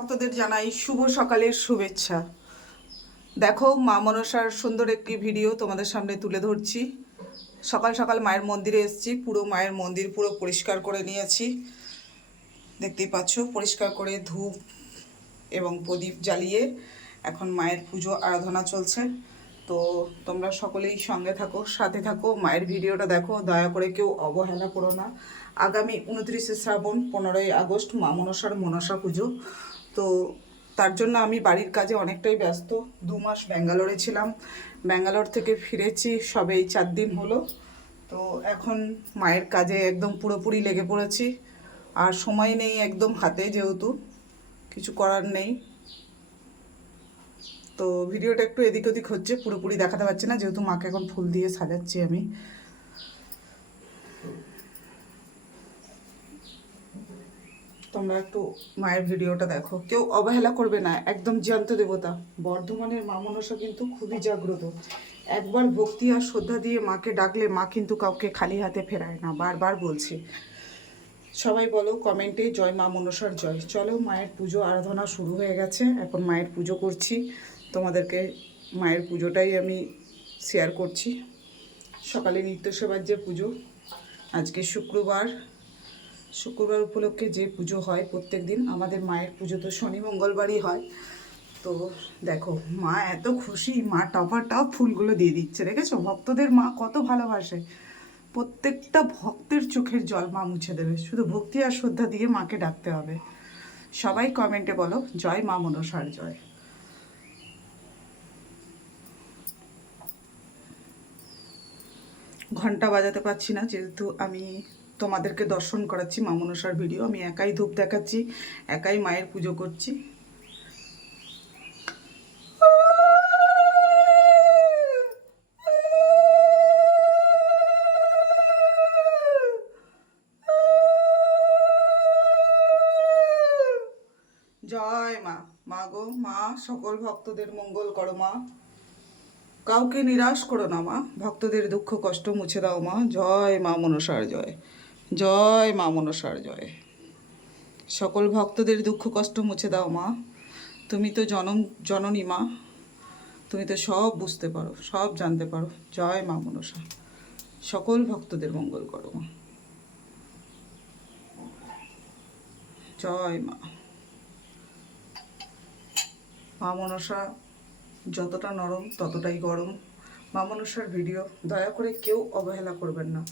ভক্তদের জানাই শুভ সকালের শুভেচ্ছা। দেখো, মা মনসার সুন্দর একটি ভিডিও তোমাদের সামনে তুলে ধরছি। সকাল সকাল মায়ের মন্দিরে এসেছি, পুরো মায়ের মন্দির পুরো পরিষ্কার করে নিয়েছি। দেখতেই পাচ্ছ, পরিষ্কার করে ধূপ এবং প্রদীপ জ্বালিয়ে এখন মায়ের পুজো আরাধনা চলছে। তো তোমরা সকলেই সঙ্গে থাকো, সাথে থাকো, মায়ের ভিডিওটা দেখো, দয়া করে কেউ অবহেলা করো না। আগামী 29শে শ্রাবণ, 15ই আগস্ট মা মনসার মনসা পুজো। তো তার জন্য আমি বাড়ির কাজে অনেকটাই ব্যস্ত। 2 মাস ব্যাঙ্গালোরে ছিলাম, ব্যাঙ্গালোর থেকে ফিরেছি সবে এই 4 দিন হলো। তো এখন মায়ের কাজে একদম পুরোপুরি লেগে পড়েছি। আর সময় নেই একদম হাতে, যেহেতু কিছু করার নেই। তো ভিডিওটা একটু এদিক ওদিক হচ্ছে, পুরোপুরি দেখাতে পারছি না, যেহেতু মাকে এখন ফুল দিয়ে সাজাচ্ছি আমি। তোমরা একটু মায়ের ভিডিওটা দেখো, কেউ অবহেলা করবে না, একদম জ্যান্ত দেবতা। বর্ধমানের মা মনসা কিন্তু খুবই জাগ্রত। একবার ভক্তি আর শ্রদ্ধা দিয়ে মাকে ডাকলে মা কিন্তু কাউকে খালি হাতে ফেরায় না, বারবার বলছি। সবাই বলো কমেন্টে জয় মা মনসার জয়। চলো, মায়ের পুজো আরাধনা শুরু হয়ে গেছে, এখন মায়ের পুজো করছি। তোমাদেরকে মায়ের পুজোটাই আমি শেয়ার করছি। সকালে নিত্য সেবার যে পুজো, আজকে শুক্রবার উপলক্ষে যে পুজো হয় প্রত্যেক দিন, আমাদের মায়ের পুজো তো শনি মঙ্গলবারই হয়। তো দেখো, মা এত খুশি, মা টপ ফুলগুলো দিয়ে দিচ্ছে, দেখেছো? ভক্তদের মা কত ভালোবাসে। প্রত্যেকটা ভক্তের চোখের জল মা মুছে দেবে, শুধু ভক্তি আর শ্রদ্ধা দিয়ে মাকে ডাকতে হবে। সবাই কমেন্টে বলো জয় মা মনসার জয়। ঘন্টা বাজাতে পারছি না, যেহেতু আমি তোমাদেরকে দর্শন করাচ্ছি মা মনসার ভিডিও। আমি একাই ধূপ দেখাচ্ছি, একাই মায়ের পুজো করছি। জয় মা। মা গো, মা সকল ভক্তদের মঙ্গল করো মা, কাউকে নিরাশ করো না মা, ভক্তদের দুঃখ কষ্ট মুছে দাও মা। জয় মা মনসার জয়, জয় মা মনসার জয়। সকল ভক্তদের দুঃখ কষ্ট মুছে দাও মা। তুমি তো জননী মা, তুমি তো সব বুঝতে পারো, সব জানতে পারো। জয় মা মনসা, সকল ভক্তদের মঙ্গল করো মা। জয় মা। মা মনসা যতটা নরম ততটাই গরম। মা মনসার ভিডিও দয়া করে কেউ অবহেলা করবেন না।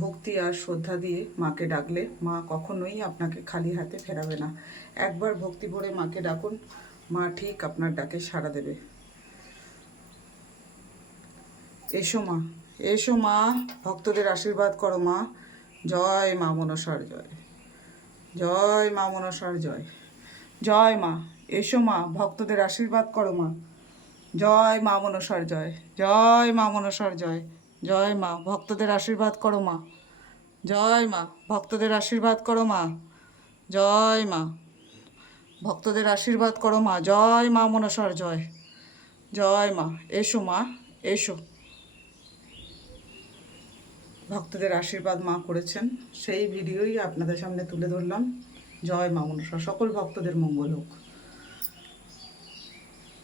ভক্তি আর শ্রদ্ধা দিয়ে মাকে ডাকলে মা কখনোই আপনাকে খালি হাতে ফেরাবে না। একবার ভক্তি ভরে মাকে ডাকুন, মা ঠিক আপনার ডাকে সাড়া দেবে। এসো মা, এসো মা, ভক্তদের আশীর্বাদ করো মা। জয় মা মনসার জয়, জয় মা মনসার জয়। জয় মা, এসো মা, ভক্তদের আশীর্বাদ করো মা। জয় মা মনসার জয়, জয় মা মনসার জয়। জয় মা, ভক্তদের আশীর্বাদ করো মা। জয় মা, ভক্তদের আশীর্বাদ করো মা। জয় মা, ভক্তদের আশীর্বাদ করো মা। জয় মা মনসার জয়, জয় মা। এসো মা, এসো। ভক্তদের আশীর্বাদ মা করেছেন, সেই ভিডিওই আপনাদের সামনে তুলে ধরলাম। জয় মা মনসা, সকল ভক্তদের মঙ্গল হোক।